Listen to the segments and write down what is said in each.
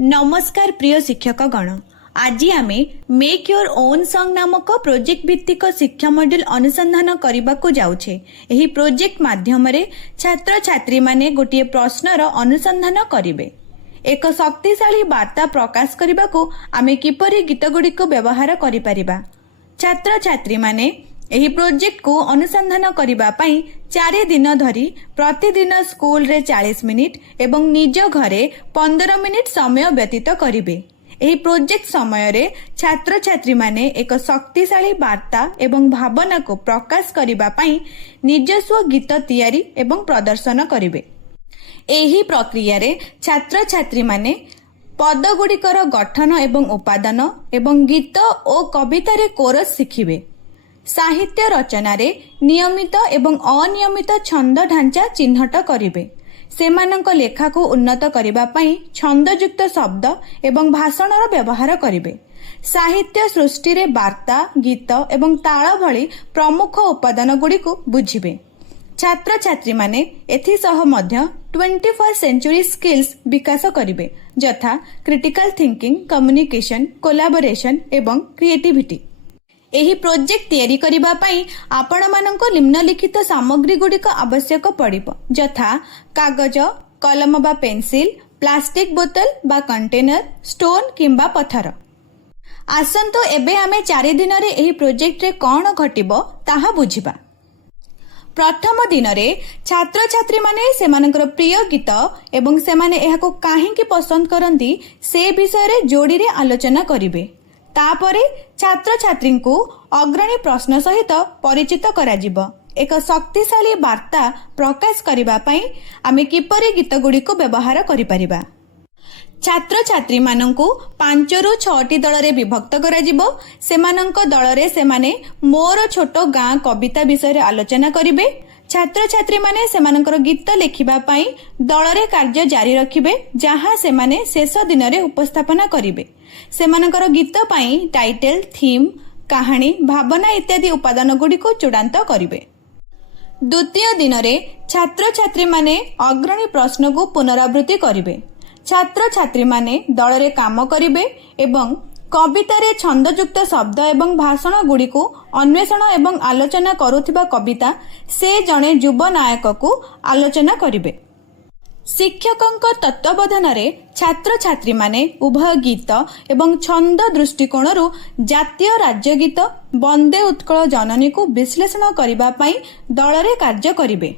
नमस्कार प्रिय शिक्षक गण। आज आम मेक योर ओन सॉन्ग नामक प्रोजेक्ट भित्तिक शिक्षा मॉड्यूल अनुसंधान करने को जाउछे। एही प्रोजेक्ट माध्यम रे छात्र छात्री माने गोटे प्रश्नर अनुसंधान करिवे। एक शक्तिशाली वार्ता प्रकाश करने को आमे किपरि गीत गुडी को व्यवहार करि परिबा। छात्र छात्री माने एही प्रोजेक्ट को अनुसंधान करिबा पई 4 दिन धरी प्रतिदिन स्कूल रे 40 मिनिट एवं निज घरे 15 मिनिट समय व्यतीत करिवे। एही प्रोजेक्ट समय रे छात्र छात्री माने एक शक्तिशाली वार्ता एवं भावना को प्रकाश करिबा पई निजस्व गीत तैयारी एवं प्रदर्शन करिवे। एही प्रक्रिया रे छात्र छात्री माने पद गुड़िकर गठन एवं उपादान एवं गीत और कविता रे कोरस शिखिबे। साहित्य रचना रे नियमित एवं अनियमित छंद ढांचा चिन्हट करिवे। सेमानंक लेखा को उन्नत करिबा पई छंदयुक्त शब्द एवं भाषणर व्यवहार करिवे। साहित्य सृष्टि रे वार्ता गीत एवं ताल भली प्रमुख उपादान गुडी को बुझिबे। छात्र छात्री माने एथि सह मध्य 21st सेंचुरी स्किल्स विकास करिवे, यथा क्रिटिकल थिंकिंग, कम्युनिकेशन, कोलाबोरेशन एवं क्रिएटिविटी। एही प्रोजेक्ट तैयारी करिबा पई आपण माननको निम्नलिखित सामग्री गुडिक आवश्यक पड़िबो, यथा कागज, कलम बा पेंसिल, प्लास्टिक बोतल बा कंटेनर, स्टोन किंबा पत्थर। आसंतो एबे आमे 4 दिन रे एही प्रोजेक्ट रे कोन घटिबो ताहा बुझिबा। प्रथम दिन रे छात्र छात्री माने सेमानकर प्रिय गीत एवं सेमाने एहाको काहेकि पसंद करंती से विषय रे जोड़ी रे आलोचना करिवे। तापरे छात्र छात्री को अग्रणी प्रश्न सहित परिचित कराजिबो। एक शक्तिशाली वार्ता प्रकाश करिबा पई आमे किपरि गीत गुडी को व्यवहार करि परिबा। छात्र छात्री माननकु 5 रु 6 दल रे विभक्त कराजिबो। सेमानंक दल रे सेमाने मोर छोटो गाँ कविता विषय रे आलोचना करिवे। छात्र छात्री माने सेमानंकर गीत लेखिबा पई दल रे कार्य जारी रखिबे, जहां सेमाने शेष दिन रे उपस्थापना करिवे। सेमानंकर गीत पई टाइटल, थीम, कहानी, भावना इत्यादि उपादान गुडी को चूड़ांत करिवे। द्वितीय दिन रे छात्र छात्री माने अग्रणी प्रश्न को पुनरावृत्ति करिवे। छात्र छात्री माने दल रे काम करिवे एवं कविता रे छंदयुक्त शब्द एवं भाषण गुडी को अन्वेषण एवं आलोचना करुथिबा कविता से जणे युवा नायक को आलोचना करिवे। शिक्षकंक तत्वावधान रे छात्र छात्री माने उभय गीत एवं छंद दृष्टिकोणरू जातीय राज्य गीत वंदे उत्कल जननी को विश्लेषण करिबा पई दल रे कार्य करिवे।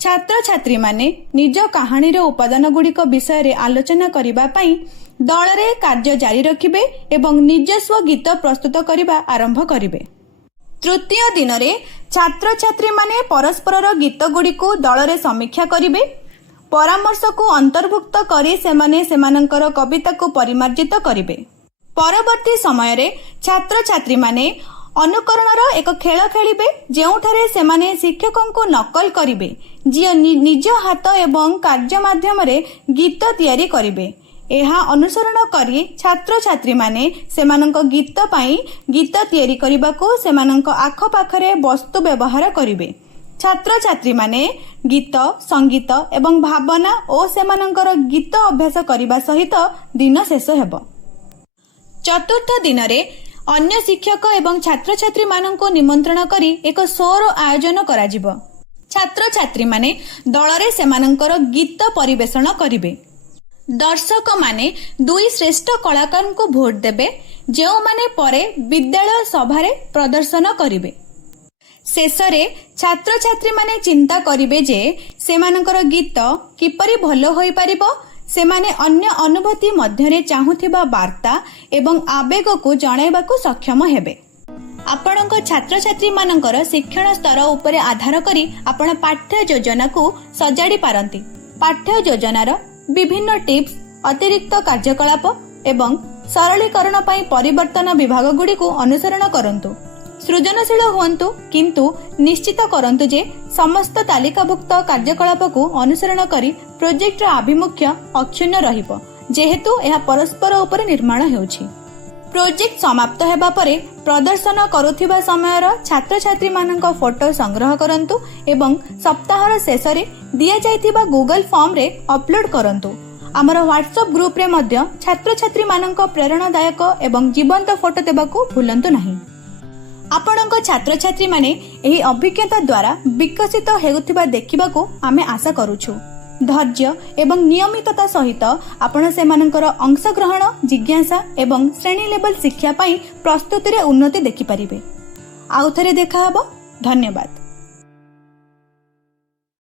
छात्र छात्री माने निज कहानी रे उपादान गुडिक विषय रे आलोचना करिबा पई दल रे कार्य जारी रखिबे एवं निजस्व गीत प्रस्तुत करिबा आरंभ करिवे। तृतीय दिन रे छात्र छात्री माने परस्पर गीत गुडी को दल रे समीक्षा करिवे। परामर्श को अंतर्भुक्त करी सेमाने सेमानंकर कविता को परिमार्जित करिवे। परवर्ती समय रे छात्र छात्री माने अनुकरणर एक खेल खेलिबे, जेउठारे सेमाने शिक्षकंको नकल करिवे, जे निज हाथ एवं कार्य माध्यम रे गीत तैयारी करिवे। एहा अनुसरण करी छात्र छात्री माने सेमानंक गीत पाई गीत तैयारी करिबाको सेमानंक आख पाखरे वस्तु व्यवहार करिवे। छात्र छात्री माने गीत, संगीत एवं भावना और सेमानंकर गीत अभ्यास करिबा सहित दिन शेष हेबो। चतुर्थ दिन रे अन्य शिक्षक एवं छात्र छात्री माननको निमंत्रण करी एक शोर आयोजन कराजिबो। छात्र छात्री माने दल रे सेमानंकर गीत परिवेषण करिवे। दर्शक माने 2 श्रेष्ठ कलाकार को भोट देबे, जेउ माने परे विद्यालय सभा रे प्रदर्शन करिवे। शेषरे छात्र छात्री माने चिंता करिवे जे सेमानंकर गीत किपरि भलो होई परिबो। सेमाने अन्य अनुभूति मध्यरे चाहुथिबा वार्ता एवं आवेग को जणाइबा को सक्षम हेबे। आपणक छात्र छात्री मानकर शिक्षण स्तर उपरे आधार करी आपण पाठ्य योजना को सजाड़ी पारंती। पाठ्य योजनार विभिन्न टिप्स, अतिरिक्त कार्यकलाप एवं सरलीकरण पई परिवर्तन विभाग गुडी को अनुसरण करंतु। सृजनशील हुअन्तु, किंतु निश्चित करंतु जे समस्त तालिकाभुक्त कार्यकलाप को अनुसरण करी प्रोजेक्टर आभिमुख्य अक्षुण्य रहिबो, जेहेतु यह परस्पर उपर निर्माण हेउछि। प्रोजेक्ट समाप्त हेबा परे प्रदर्शन करुथिबा समयर छात्र छात्री मानक फोटो संग्रह करंतु एवं सप्ताहर शेष रे दिया जाइथिबा गूगल फॉर्म रे अपलोड करंतु। आमर व्हाट्सएप ग्रुप रे मध्य छात्र छात्री मानक प्रेरणादायक एवं जीवंत फोटो देबाकू भूलंतु नहीं। आपणक छात्र छात्री माने एही अभिज्ञता द्वारा विकसित हेउथिबा देखिबाकू आमे आशा करूछु। धैर्य एवं नियमितता सहित आपण सेमानकर अंशग्रहण जिज्ञासा एवं श्रेणी लेवल शिक्षा पाई प्रस्तुति रे उन्नति देखि परिबे। आउ थरे देखा हबो। धन्यवाद।